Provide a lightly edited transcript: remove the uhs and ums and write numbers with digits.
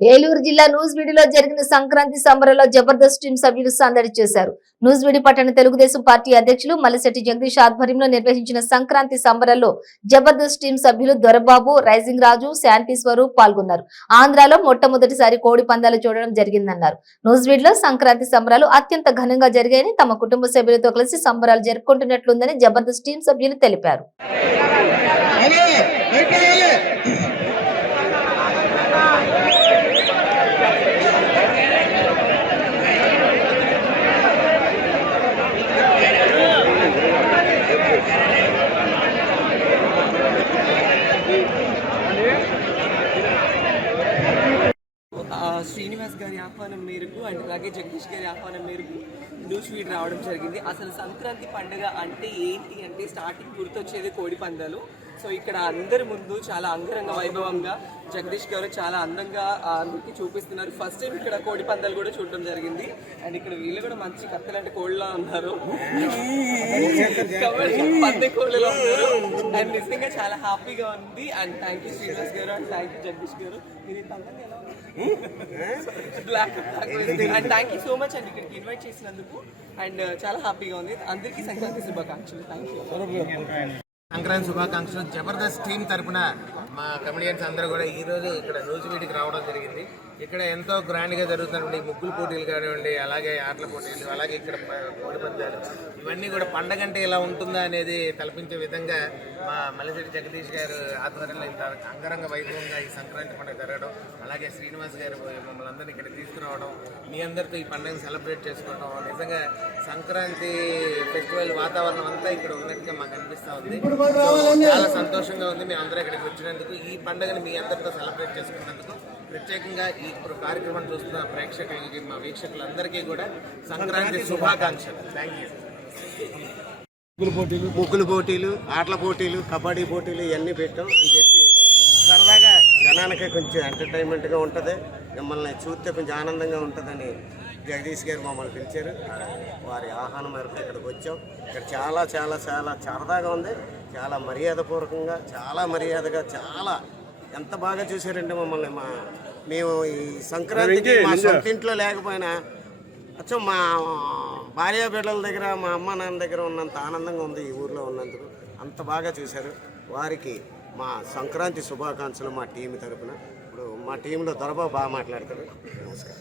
ఏలూరు జిల్లా నూజివీడులో జరిగిన సంక్రాంతి సంబరాల్లో జబర్దస్త్ టీం సభ్యులు సందడి చేశారు. నూజివీడు పట్టణ తెలుగుదేశం పార్టీ అధ్యక్షులు మల్లిశెట్టి జగదీష్ ఆధ్వర్యంలో నిర్వహించిన సంక్రాంతి సంబరాల్లో జబర్దస్త్ టీం సభ్యులు దొరబాబు, రైజింగ్ రాజు, శాంతి స్వరూప్ పాల్గొన్నారు. ఆంధ్రాలో మొట్టమొదటిసారి కోడి పందాలు చూడడం జరిగిందన్నారు. నూజివీడులో సంక్రాంతి సంబరాలు అత్యంత ఘనంగా జరిగాయని, తమ కుటుంబ సభ్యులతో కలిసి సంబరాలు జరుపుకుంటున్నట్లుందని జబర్దస్త్ టీం సభ్యులు తెలిపారు. శ్రీనివాస్ గారి ఆహ్వానం మేరకు అండ్ అలాగే జగదీష్ గారి ఆహ్వానం మేరకు నూజివీడు రావడం జరిగింది. అసలు సంక్రాంతి పండుగ అంటే ఏంటి అంటే స్టార్టింగ్ గుర్తొచ్చేది కోడి పందాలు. సో ఇక్కడ అందరి ముందు చాలా అంగరంగ వైభవంగా జగదీష్ గారు చాలా అందంగా అందరికి చూపిస్తున్నారు. ఫస్ట్ టైం ఇక్కడ కోడి పందాలు కూడా చూడడం జరిగింది. అండ్ ఇక్కడ వీళ్ళు కూడా మంచి కత్తలాంటి కోళ్ళలో ఉన్నారు, పందే కోళ్ళలో ఉన్నారు. అండ్ నిజంగా చాలా హ్యాపీగా ఉంది. అండ్ థ్యాంక్ యూ శ్రీనివాస్ గారు అండ్ థ్యాంక్ యూ జగదీష్ గారు. మీరు అందంగా ఎలా black and thank you so much and ఇక్కడికి ఇన్వైట్ చేసినందుకు. అండ్ చాలా హ్యాపీగా ఉంది. అందరికీ సంక్రాంతి శుభాకాంక్షలు. Thank you. సంక్రాంతి శుభాకాంక్షలు. జబర్దస్త్ టీం తరఫున మా కమెడియన్స్ అందరూ కూడా ఈరోజు ఇక్కడ నూజివీడికి రావడం జరిగింది. ఇక్కడ ఎంతో గ్రాండ్గా జరుగుతున్నటువంటి ముగ్గులు పోటీలు కానివ్వండి, అలాగే ఆటల పోటీలు, అలాగే ఇక్కడ కోడి పందాలు, ఇవన్నీ కూడా పండగ అంటే ఎలా ఉంటుందా అనేది తలపించే విధంగా మా మల్లిశెట్టి జగదీష్ గారు ఆధ్వర్యంలో ఇంత అంగరంగ వైభవంగా ఈ సంక్రాంతి పండుగ జరగడం, అలాగే శ్రీనివాస్ గారు మమ్మల్ని అందరినీ ఇక్కడ తీసుకురావడం, మీ అందరితో ఈ పండుగను సెలబ్రేట్ చేసుకోవడం, నిజంగా సంక్రాంతి ఫెస్టివల్ వాతావరణం అంతా ఇక్కడ ఉన్నట్టుగా మాకు అనిపిస్తూ ఉంది. చాలా సంతోషంగా ఉంది మేము అందరూ ఇక్కడికి వచ్చినందుకు, ఈ పండుగను మీ అందరితో సెలబ్రేట్ చేసుకున్నందుకు. ప్రత్యేకంగా ఈ కార్యక్రమం చూస్తున్న ప్రేక్షకులకి, మా వీక్షకులందరికీ కూడా సంక్రాంతి శుభాకాంక్షలు. Thank you. ముగ్గులు పోటీలు, ఆటల పోటీలు, కబడ్డీ పోటీలు ఇవన్నీ పెట్టాం అని చెప్పి సరదాగా జనానికి కొంచెం ఎంటర్టైన్మెంట్గా ఉంటుంది, మిమ్మల్ని చూస్తే కొంచెం ఆనందంగా ఉంటుందని జగదీష్ గారు మమ్మల్ని పిలిచారు. వారి ఆహ్వానం మేరకు ఇక్కడికి వచ్చాం. ఇక్కడ చాలా చాలా చాలా సరదాగా ఉంది, చాలా మర్యాదపూర్వకంగా, చాలా మర్యాదగా, చాలా ఎంత బాగా చూశారంటే మమ్మల్ని. మేము ఈ సంక్రాంతికి మా సొంత ఇంట్లో లేకపోయినా అచ్చం మా భార్య బిడ్డల దగ్గర, మా అమ్మ నాన్న దగ్గర ఉన్నంత ఆనందంగా ఉంది ఈ ఊర్లో ఉన్నందుకు. అంత బాగా చూశారు. వారికి మా సంక్రాంతి శుభాకాంక్షలు మా టీం తరఫున. ఇప్పుడు మా టీంలో దొరబాబు బాగా మాట్లాడతారు. నమస్కారం.